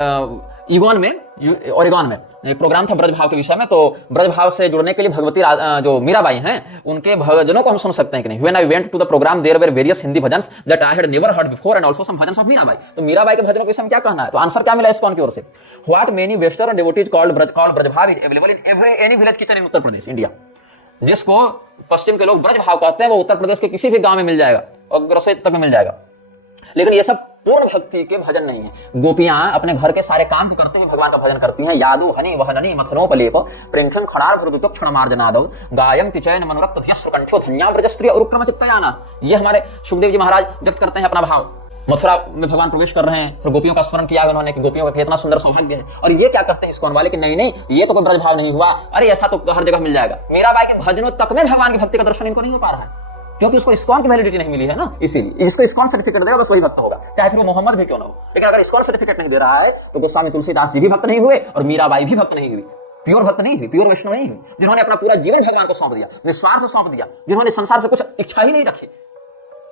ईगोन में ओरेगॉन में एक प्रोग्राम था ब्रज भाव के विषय में। तो ब्रज भाव से जुड़ने के लिए भगवती जो मीराबाई हैं उनके भजनों को हम सुन सकते हैं कि नहीं। When I went to the program there were various Hindi bhajans that I had never heard before and also some bhajans of Meerabai. तो मीराबाई के भजनों के विषय में क्या कहना है? तो आंसर क्या मिला इस्कॉन की ओर से? What many western devotees called Braj bhav is available in every any village kitchen in Uttar Pradesh India. जिसको पश्चिम के लोग ब्रज भाव कहते हैं वो उत्तर प्रदेश के किसी भी गांव में मिल जाएगा और रसोई तक में मिल जाएगा। लेकिन ये सब पूर्ण भक्ति के भजन नहीं है। गोपियां अपने घर के सारे काम को करते हुए भगवान का भजन करती हैं। यादु हनि वहननि मथनोपलेप प्रेमखं खड़ार भरदुतो क्षणमार्जनादौ गायं तिचयन मनोरक्त ध्यस्र कंठो धन्या ब्रजस्त्री उरुक्रम चित्तयाना। ये हमारे सुखदेव जी महाराज व्यक्त करते हैं अपना भाव। मथुरा में भगवान प्रवेश कर रहे हैं, फिर गोपियों का स्मरण किया है उन्होंने कि गोपियों का कितना सुंदर सौभाग्य है। और ये क्या कहते हैं इस्कॉन वाले कि नहीं नहीं ये तो कोई ब्रज भाव नहीं हुआ, अरे ऐसा तो हर जगह मिल जाएगा। मीराबाई के भजनों तक में भगवान की भक्ति का दर्शन इनको नहीं हो पा रहा है क्योंकि उसको इस्कॉन की वैलिडिटी नहीं मिली है ना। इसीलिए जिसको इस्कॉन सर्टिफिकेट देगा बस वही भक्त होगा, चाहे फिर वो मोहम्मद भी क्यों ना हो। लेकिन अगर इस्कॉन सर्टिफिकेट नहीं दे रहा है तो गोस्वामी तुलसीदास जी भी भक्त नहीं हुए और मीराबाई भी भक्त नहीं हुई, प्योर भक्त नहीं हुई, प्योर वैष्णव नहीं हुई, जिन्होंने अपना पूरा जीवन भगवान को सौंप दिया, निस्वार्थ सौंप दिया, जिन्होंने संसार से कुछ इच्छा ही नहीं रखी,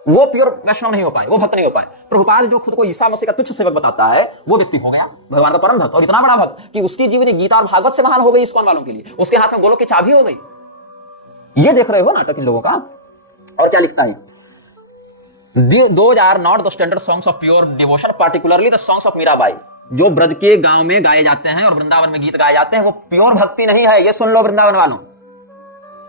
वो प्योर वैष्णव नहीं हो पाए, वो भक्त नहीं हो पाए। प्रभुपाद जो खुद को ईसा मसीह का तुच्छ सेवक बताता है वो व्यक्ति हो गया भगवान का परम भक्त और इतना बड़ा भक्त कि उसकी जीवनी गीता और भागवत से महान हो गई इस्कॉन वालों के लिए। उसके हाथ में गोलोक की चाबी हो गई। ये देख रहे हो नाटक इन लोगों का। और क्या लिखता है? Those are not the standard songs of pure devotion, particularly the songs of Mirabai. जो ब्रज के गांव में गाए जाते हैं और वृंदावन में गीत गाए जाते हैं वो प्योर भक्ति नहीं है। ये सुन लो वृंदावन वालों।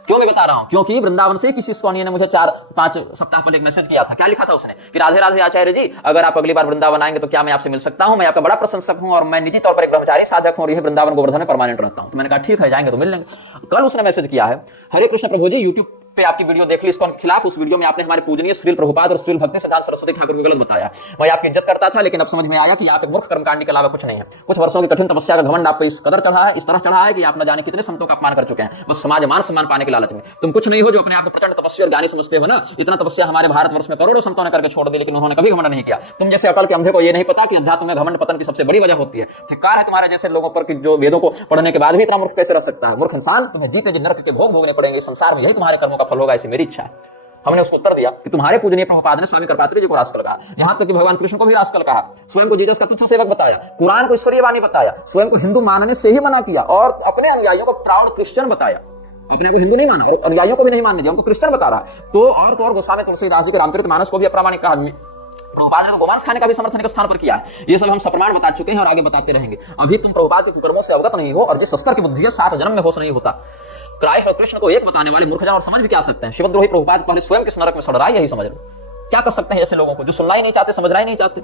क्यों मैं बता रहा हूं? क्योंकि वृंदावन से किसी इस्कॉनिया ने मुझे 4-5 सप्ताह पहले एक मैसेज किया था। क्या लिखा था उसने कि राधे राधे आचार्य जी, अगर आप अगली बार वृंदावन आएंगे तो क्या मैं आपसे मिल सकता हूं? मैं आपका बड़ा प्रशंसक हूं और मैं निजी तौर पर एक ब्रह्मचारी साधक हूं और यह वृंदावन गोवर्धन में परमानेंट रहता हूं। तो मैंने कहा ठीक है, जाएंगे तो मिल लेंगे। कल उसने मैसेज किया है, हरे कृष्ण प्रभु जी, यूट्यूब पे आपकी वीडियो देख ली इस्कॉन के खिलाफ। उस वीडियो में आपने हमारे पूजनीय श्रील प्रभुपाद और श्रील भक्ति सिद्धांत सरस्वती ठाकुर को गलत बताया। मैं आपकी इज्जत करता था लेकिन अब समझ में आया कि आप एक मूर्ख कर्मकांडी के अलावा कुछ नहीं है। कुछ वर्षों की कठिन तपस्या का घमंड आप पे इस कदर चढ़ा है, इस तरह चढ़ा है कि आप न जाने कितने संतों का अपमान कर चुके हैं बस समाज मान सम्मान पाने के लालच में। तुम कुछ नहीं हो जो अपने आप को प्रचंड तपस्या और ज्ञानी समझते हो ना। इतना तपस्या हमारे भारतवर्ष में करोड़ों संतों ने करके छोड़ दी लेकिन उन्होंने कभी घमंड नहीं किया। तुम जैसे अकल के अंधे को यह नहीं पता कि अध्यात्म में घमंड पतन की सबसे बड़ी वजह होती है। धिक्कार है तुम्हारे जैसे लोगों पर कि जो वेदों को पढ़ने के बाद भी इतना मूर्ख कैसे रह सकता है। मूर्ख इंसान, तुम्हें जीते जी नरक के भोग भोगने पड़ेंगे संसार में, यही तुम्हारे कर्मों का फल होगा, ऐसी मेरी इच्छा है। हमने उसको उत्तर दिया कि तुम्हारे पूजनीय प्रभुपाद ने स्वामी कृपात्री जी को रास्कल कहा, यहां तक कि भगवान कृष्ण को भी रास्कल कहा, स्वयं को जीसस का तुच्छ सेवक बताया, कुरान को ईश्वरीय वाणी बताया, स्वयं को हिंदू मानने से ही मना किया और अपने अनुयायियों को प्राउड क्रिश्चियन बताया। अपने को हिंदू नहीं माना और अनुयायियों को भी नहीं मानने दिया, उनको क्रिश्चियन बता रहा है। तो और गोस्वामी तुलसीदास जी के रामचरितमानस को भी अप्रामाणिक कहा। प्रभुपाद ने तो गोमांस खाने का भी समर्थन के स्थान पर किया है। ये सब हम सप्रमाण बता चुके हैं और आगे बताते रहेंगे। अभी तुम प्रभुपाद के कुकर्मों से अवगत नहीं हो और जिस स्तर की बुद्धि है 7 जन्म में होश नहीं होता। क्राइस्ट और कृष्ण को एक बताने वाले मूर्खजन और समझ भी क्या सकते हैं? शिवद्रोही प्रभुपाद पहले स्वयं किस नरक में सड़ रहा है यही समझ लो। क्या कर सकते हैं ऐसे लोगों को जो सुनना ही नहीं चाहते, समझना ही नहीं चाहते।